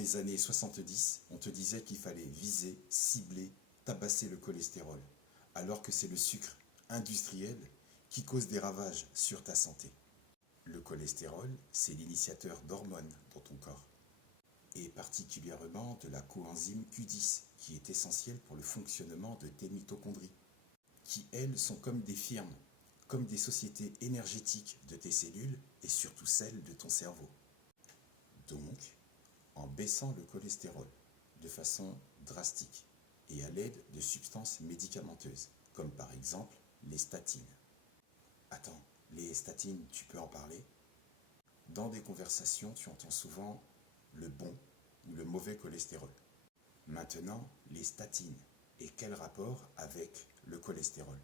les années 70, on te disait qu'il fallait viser, cibler, tabasser le cholestérol, alors que c'est le sucre industriel qui cause des ravages sur ta santé. Le cholestérol, c'est l'initiateur d'hormones dans ton corps, et particulièrement de la coenzyme Q10, qui est essentielle pour le fonctionnement de tes mitochondries, qui elles sont comme des firmes, comme des sociétés énergétiques de tes cellules et surtout celles de ton cerveau. Donc, en baissant le cholestérol de façon drastique et à l'aide de substances médicamenteuses, comme par exemple les statines. Attends, les statines, tu peux en parler? Dans des conversations, tu entends souvent le bon ou le mauvais cholestérol. Maintenant, les statines. Et quel rapport avec le cholestérol?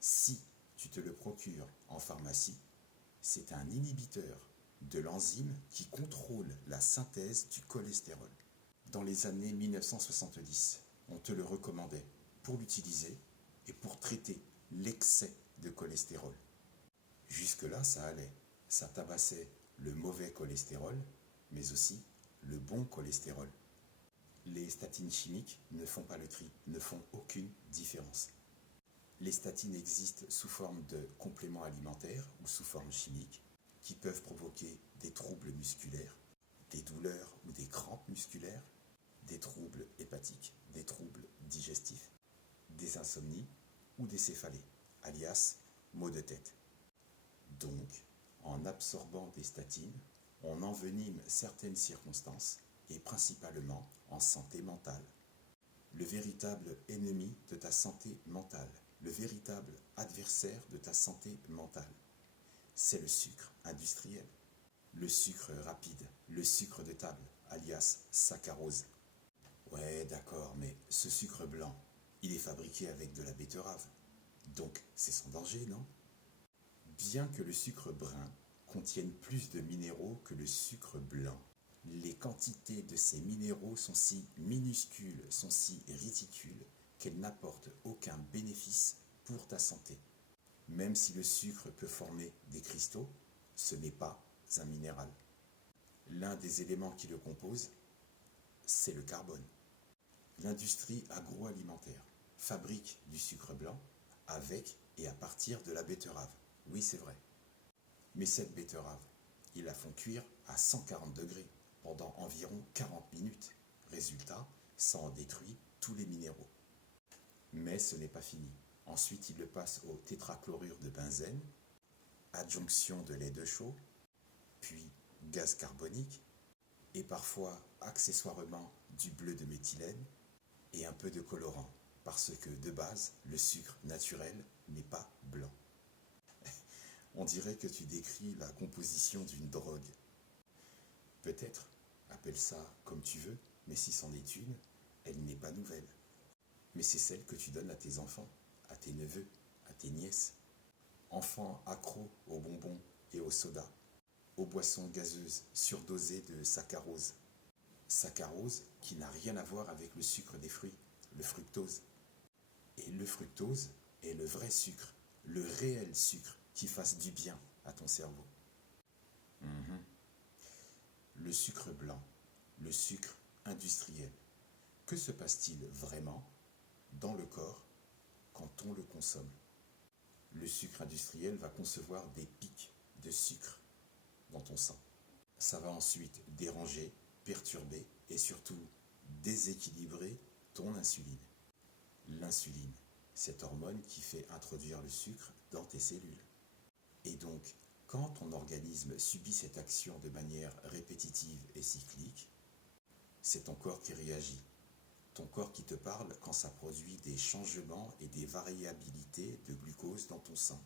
Si tu te le procures en pharmacie, c'est un inhibiteur de l'enzyme qui contrôle la synthèse du cholestérol. Dans les années 1970, on te le recommandait pour l'utiliser et pour traiter l'excès de cholestérol. Jusque-là, ça allait. Ça tabassait le mauvais cholestérol, mais aussi le bon cholestérol. Les statines chimiques ne font pas le tri, ne font aucune différence. Les statines existent sous forme de compléments alimentaires ou sous forme chimique qui peuvent provoquer des troubles musculaires, des douleurs ou des crampes musculaires, des troubles hépatiques, des troubles digestifs, des insomnies ou des céphalées, alias maux de tête. Donc, en absorbant des statines, on envenime certaines circonstances et principalement en santé mentale. Le véritable ennemi de ta santé mentale, le véritable adversaire de ta santé mentale, c'est le sucre industriel, le sucre rapide, le sucre de table, alias saccharose. Ouais, d'accord, mais ce sucre blanc, il est fabriqué avec de la betterave, donc c'est sans danger, non? Bien que le sucre brun contienne plus de minéraux que le sucre blanc, les quantités de ces minéraux sont si minuscules, sont si riticules, qu'elles n'apportent aucun bénéfice pour ta santé. Même si le sucre peut former des cristaux, ce n'est pas un minéral. L'un des éléments qui le composent, c'est le carbone. L'industrie agroalimentaire fabrique du sucre blanc avec et à partir de la betterave. Oui, c'est vrai. Mais cette betterave, ils la font cuire à 140 degrés pendant environ 40 minutes. Résultat, ça en détruit tous les minéraux. Mais ce n'est pas fini. Ensuite, ils le passent au tétrachlorure de benzène, adjonction de lait de chaux, puis gaz carbonique, et parfois, accessoirement, du bleu de méthylène et un peu de colorant, parce que de base, le sucre naturel n'est pas blanc. On dirait que tu décris la composition d'une drogue. Peut-être, appelle ça comme tu veux, mais si c'en est une, elle n'est pas nouvelle. Mais c'est celle que tu donnes à tes enfants, à tes neveux, à tes nièces. Enfants accros aux bonbons et aux sodas, aux boissons gazeuses surdosées de saccharose. Saccharose qui n'a rien à voir avec le sucre des fruits, le fructose. Et le fructose est le vrai sucre, le réel sucre qui fasse du bien à ton cerveau. Le sucre blanc, le sucre industriel. Que se passe-t-il vraiment dans le corps quand on le consomme? Le sucre industriel va concevoir des pics de sucre dans ton sang. Ça va ensuite déranger, perturber et surtout déséquilibrer ton insuline. L'insuline, cette hormone qui fait introduire le sucre dans tes cellules. Et donc, quand ton organisme subit cette action de manière répétitive et cyclique, c'est ton corps qui réagit. Ton corps qui te parle quand ça produit des changements et des variabilités de glucose dans ton sang.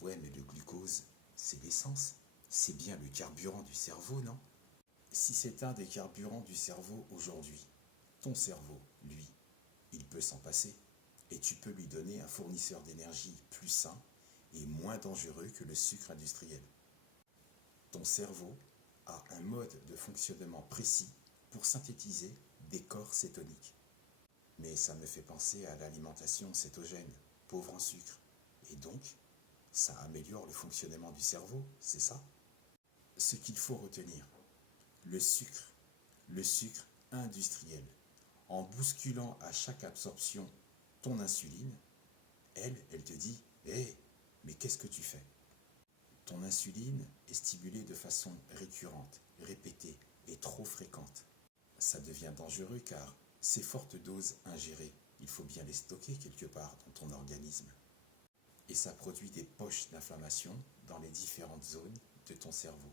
Ouais, mais le glucose, c'est l'essence. C'est bien le carburant du cerveau, non? Si c'est un des carburants du cerveau aujourd'hui, ton cerveau, lui, il peut s'en passer. Et tu peux lui donner un fournisseur d'énergie plus sain et moins dangereux que le sucre industriel. Ton cerveau a un mode de fonctionnement précis pour synthétiser des corps cétoniques. Mais ça me fait penser à l'alimentation cétogène, pauvre en sucre. Et donc, ça améliore le fonctionnement du cerveau, c'est ça? Ce qu'il faut retenir, le sucre le sucre industriel. En bousculant à chaque absorption ton insuline, elle te dit « Hé, mais qu'est-ce que tu fais ?» Ton insuline est stimulée de façon récurrente, répétée et trop fréquente. Ça devient dangereux car ces fortes doses ingérées, il faut bien les stocker quelque part dans ton organisme. Et ça produit des poches d'inflammation dans les différentes zones de ton cerveau.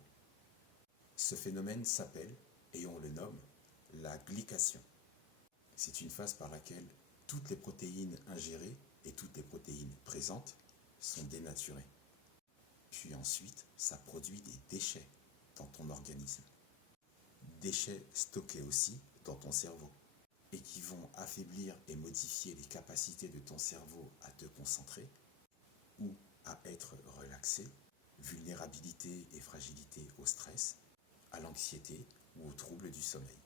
Ce phénomène s'appelle, et on le nomme, la glycation. C'est une phase par laquelle toutes les protéines ingérées et toutes les protéines présentes sont dénaturées. Puis ensuite, ça produit des déchets dans ton organisme. Déchets stockés aussi dans ton cerveau et qui vont affaiblir et modifier les capacités de ton cerveau à te concentrer ou à être relaxé, vulnérabilité et fragilité au stress, à l'anxiété ou aux troubles du sommeil.